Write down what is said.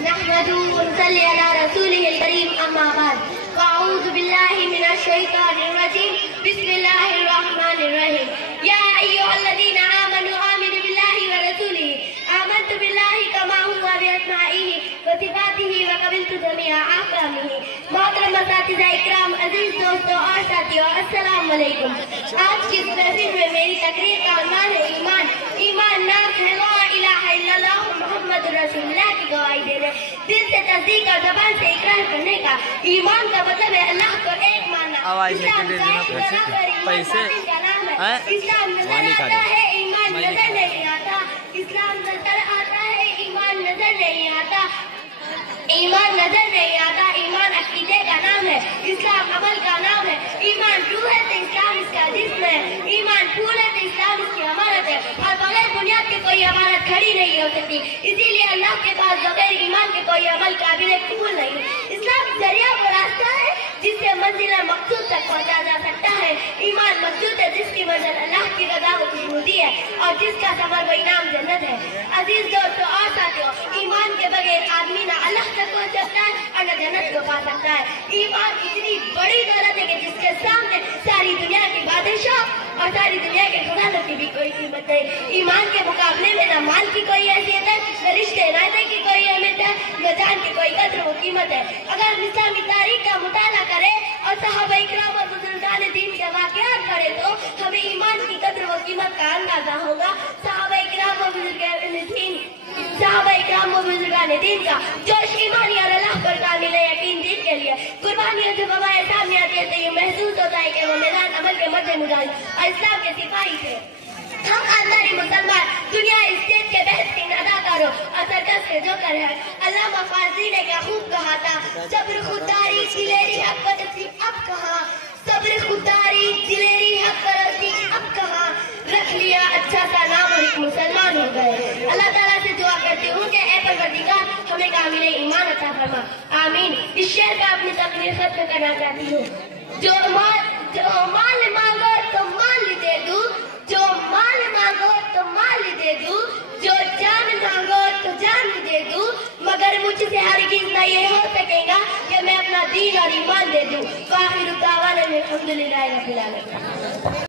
نحمده ونصلي على رسوله الكريم أما بعد فأعوذ بالله من الشيطان الرجيم بسم الله الرحمن الرحيم يا أيها الذين آمنوا آمنوا بالله ورسوله آمنت بالله كما هو بأسمائه وصفاته وقبلت جميع أحكامه محترم اساتذہ اکرام عزیز دوستوں اور ساتھیوں السلام علیکم آج کی اس محفل میں میری تقریر کا عنوان ہے ایمان نام ہے لا الہ الا اللہ محمد رسول اللہ کی گواہی دینے دل سے تصدیق اور زبان سے اقرار کرنے کا ایمان کا مطلب ہے اللہ کو ایک ماننا اسلام نظر آتا ہے ایمان نظر نہیں آتا اسلام نظر آتا ہے ایمان نظر نہیں آتا ایمان نظر نہیں آتا ایمان عقیدے کا نام ہے اسلام عمل کا نام ہے ایمان روح ہے تو اسلام اس کا جسم ہے ایمان پھول ہے تو اسلام اس کی عمارت ہے اور بغیر بنیاد کے کوئی عمارت کھڑی نہیں ہو سکتی اسی لیے اللہ کے پاس بغیر ایمان کے کوئی عمل قابل قبول نہیں اسلام ذریعہ وہ راستہ ہے جس سے منزل مقصود تک پہنچا جا سکتا ہے ایمان مقصود ہے جس کی منزل اللہ کی رضا و خوشنودی ہے اور جس کا ثمر و انعام جنت ہے عزیز دوستوں اور ساتھیوں ایمان کے بغیر آدمی نہ اللہ تک پہنچ سکتا ہے اور نہ جنت کو پا سکتا ہے ایمان اتنی بڑی دولت ہے کہ جس کے سامنے ساری دنیا کی بادشاہ اور ساری دنیا کے خزانوں کی بھی کوئی قیمت نہیں ایمان کے مقابلے میں نہ مال کی کوئی حیثیت ہے نہ رشتے ناطے کی کوئی اہمیت ہے نہ جان کی کوئی قدر و قیمت ہے اگر اسلامی تاریخ کا مطالعہ کرے اور صحابہ اکرام اور بزرگان دین کے واقعات پڑھے تو ہمیں ایمان کی قدر و قیمت کا اندازہ ہوگا صحابہ اکرام اور بزرگان دین کا جوش ایمانی اور اللہ پر کامل یقین دین کے لیے قربانیوں سے بابائے سامنے آتے ہیں تو یہ محسوس ہوتا ہے کہ وہ میدان عمل کے مرد مجاہد اور اسلام کے سپاہی تھے ہم آزادی مسلمان دنیا اسٹیج کے بہترین اداکاروں اور سرکس کے جوکر ہیں علامہ فارسی نے کیا خوب کہا تھا صبر خودداری دلیری حق پرستی اب کہاں صبر خودداری دلیری حق پرستی اب کہاں رکھ لیا اچھا سا نام اور ایک مسلمان ہو گئے اللہ تعالیٰ سے دعا کرتی ہوں کہ اے پروردگار ہمیں کامل ایمان عطا فرما آمین اس شعر کا اپنی تقریر ختم کرنا چاہتی ہوں جو مال مانگو تو مال دے دوں جو مال مانگو تو مال دے دوں جو جان مانگو تو جان دے دوں مگر مجھ سے ہرگز نہ یہ ہو سکے گا کہ میں اپنا دین اور ایمان دے دوں فآخر دعوانا الحمدللہ رب العالمین